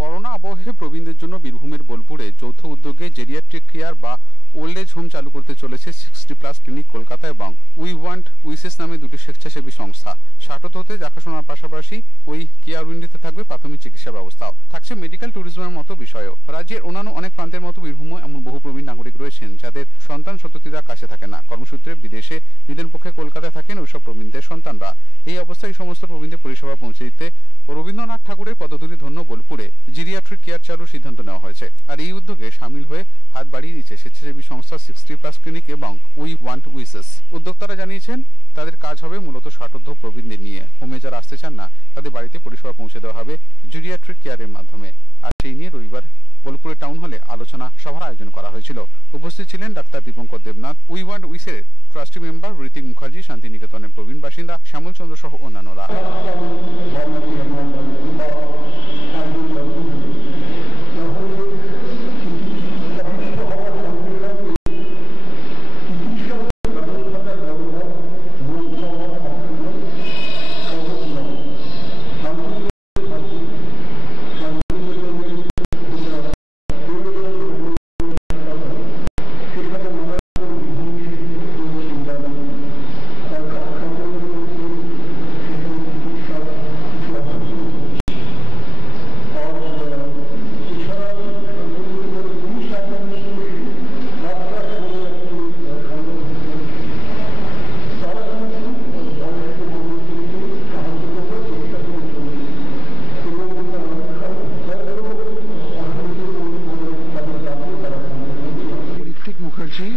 Corona আবহে প্রবীণদের জন্য বীরভূমের বোলপুরে যৌথ উদ্যোগে জেরিয়াট্রিক কেয়ার বা ওল্ড এজ হোম চালু করতে চলেছে 60+ ক্লিনিক কলকাতা এবং উই ওয়ান্ট উইসেস নামে দুটি স্বেচ্ছাসেবী সংস্থা। 60 হতে দেখাশোনার পাশাপাশি ওই কেয়ার উইন্ডোতে থাকবে প্রাথমিক চিকিৎসা ব্যবস্থাও, থাকছে মেডিকেল ট্যুরিজমের মতো বিষয়ও। রাজ্যের অন্যান্য অনেক প্রান্তের মতো বীরভূমে এমন বহু প্রবীণ নাগরিক রয়েছেন যাদের সন্তান সন্ততিরা কাছে থাকে না, কর্মসূত্রে বিদেশে, নিজের পক্ষে কলকাতায় থাকেন ওইসব প্রবীণদের সন্তানরা। এই অবস্থায় এই সমস্ত প্রবীণদের পরিষেবা পৌঁছে দিতে রবীন্দ্রনাথ ঠাকুরের পদধূলি ধন্য বোলপুরে জেরিয়াট্রিক কেয়ার চালুর সিদ্ধান্ত নেওয়া হয়েছে। আর এই উদ্যোগে সামিল হয়ে হাত বাড়িয়ে দিচ্ছে স্বেচ্ছাসেবী সংস্থা 60+ ক্লিনিক এবং উই ওয়ান্ট উইসেস। উদ্যোক্তারা জানিয়েছেন তাদের কাজ হবে মূলত 60 প্রবীণদের নিয়ে। হোমে যারা আসতে চান না তাদের বাড়িতে পরিষেবা পৌঁছে দেওয়া হবে জেরিয়াট্রিক কেয়ারের মাধ্যমে। আর সেই নিয়ে রবিবার বোলপুরের টাউন হলে আলোচনা সভার আয়োজন করা হয়েছিল। উপস্থিত ছিলেন doctor Dipankar Debnath, we want উইসের ট্রাস্টি মেম্বার ঋতিক মুখার্জি, শান্তিনিকেতনের প্রবীণ বাসিন্দা শ্যামল চন্দ্র সহ অন্যান্যরা।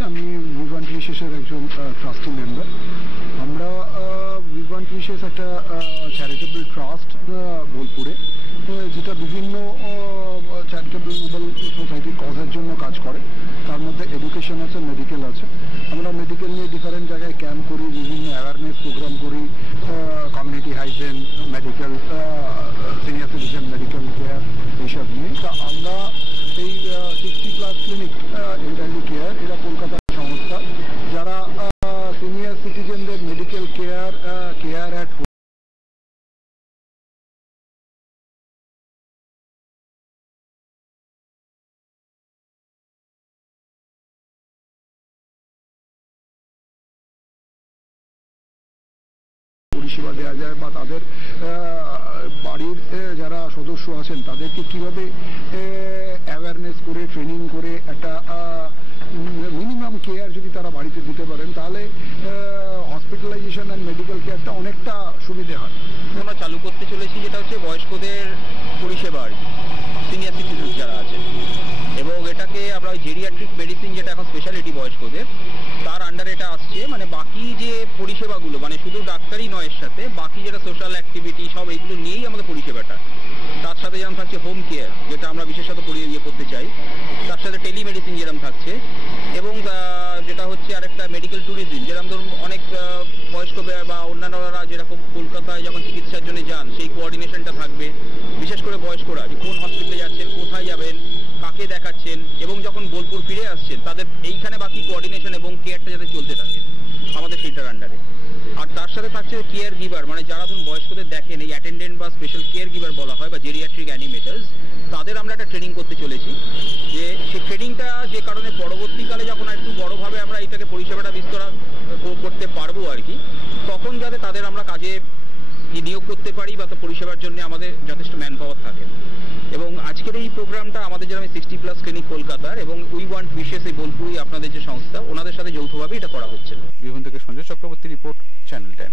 আমি উই ওয়ান্ট উইসেসের একজন ট্রাস্টি মেম্বার। আমরা উই ওয়ান্ট উইসেস একটা চ্যারিটেবল ট্রাস্ট বোলপুরে, যেটা বিভিন্ন চ্যারিটেবল নোবেল সোসাইটির কজের জন্য কাজ করে। তার মধ্যে এডুকেশন আছে, মেডিকেল আছে। আমরা মেডিকেল নিয়ে ডিফারেন্ট জায়গায় ক্যাম্প করি, বিভিন্ন অ্যাওয়ারনেস প্রোগ্রাম করি, community hygiene, medical, senior citizen medical care, এইসব নিয়ে। তা আমরা এই 60+ ক্লিনিক এলডারলি কেয়ার, এরা কলকাতার সংস্থা যারা সিনিয়র সিটিজেনদের মেডিকেল কেয়ার অ্যাট পরিষেবা দেওয়া যায়, বা তাদের বাড়ির যারা সদস্য আছেন তাদেরকে কীভাবে অ্যাওয়ারনেস করে, ট্রেনিং করে একটা মিনিমাম কেয়ার যদি তারা বাড়িতে দিতে পারেন, তাহলে হসপিটালাইজেশন অ্যান্ড মেডিকেল কেয়ারটা অনেকটা সুবিধে হয়। আমরা চালু করতে চলেছি যেটা হচ্ছে বয়স্কদের পরিষেবা আর কি, সিনিয়র সিটিজেন যারা আছে, এবং এটাকে আমরা জেরিয়াট্রিক মেডিসিন, যেটা এখন স্পেশালিটি বয়স্কদের, তার আন্ডারে এটা আসছে। মানে বাকি যে পরিষেবাগুলো, মানে শুধু ডাক্তারই নয়, এর সাথে বাকি যেটা সোশ্যাল অ্যাক্টিভিটি, সব এইগুলো নিয়েই আমাদের পরিষেবাটা। তার সাথে যেমন থাকছে হোম কেয়ার, যেটা আমরা বিশেষত করতে চাই, তার সাথে টেলিমেডিসিন যেরকম থাকছে, এবং যেটা হচ্ছে আরেকটা মেডিকেল ট্যুরিজম, যেরকম ধরুন অনেক বয়স্ক বা অন্যান্যরা যেরকম কলকাতায় যখন চিকিৎসার জন্য যান, সেই কোঅর্ডিনেশনটা থাকবে। বিশেষ করে বয়স্করা যে কোন হসপিটালে যাচ্ছেন, কোথায় যাবেন, কাকে দেখাচ্ছেন, এবং যখন বোলপুর ফিরে আসছেন তাদের এইখানে বাকি কোঅর্ডিনেশন এবং কেয়ারটা যাতে চলতে থাকে আমাদের সেইটার আন্ডারে। আর তার সাথে থাকছে কেয়ার গিভার, মানে যারা ধরুন বয়স্কদের দেখেন, এই অ্যাটেন্ডেন্ট বা স্পেশাল কেয়ার গিভার বলা হয়, বা জেরিয়াট্রিক অ্যানিমেটার্স, তাদের আমরা একটা ট্রেনিং করতে চলেছি। যে সেই ট্রেনিংটা যে কারণে পরবর্তীকালে যখন একটু বড়োভাবে আমরা এইটাকে পরিষেবাটা বিস্তর করতে পারবো আর কি, তখন যাতে তাদের আমরা কাজে নিয়োগ করতে পারি, বা পরিষেবার জন্য আমাদের যথেষ্ট ম্যান পাওয়ার থাকে। এবং আজকের এই প্রোগ্রামটা আমাদের যেরকম 60+ ক্লিনিক কলকাতার এবং উই ওয়ান্ট উইসেস এই বোলপুরি আপনাদের যে সংস্থা, ওনাদের সাথে যৌথভাবে এটা করা হচ্ছে। বীরভূম থেকে সঞ্জয় চক্রবর্তী রিপোর্ট, চ্যানেল 10।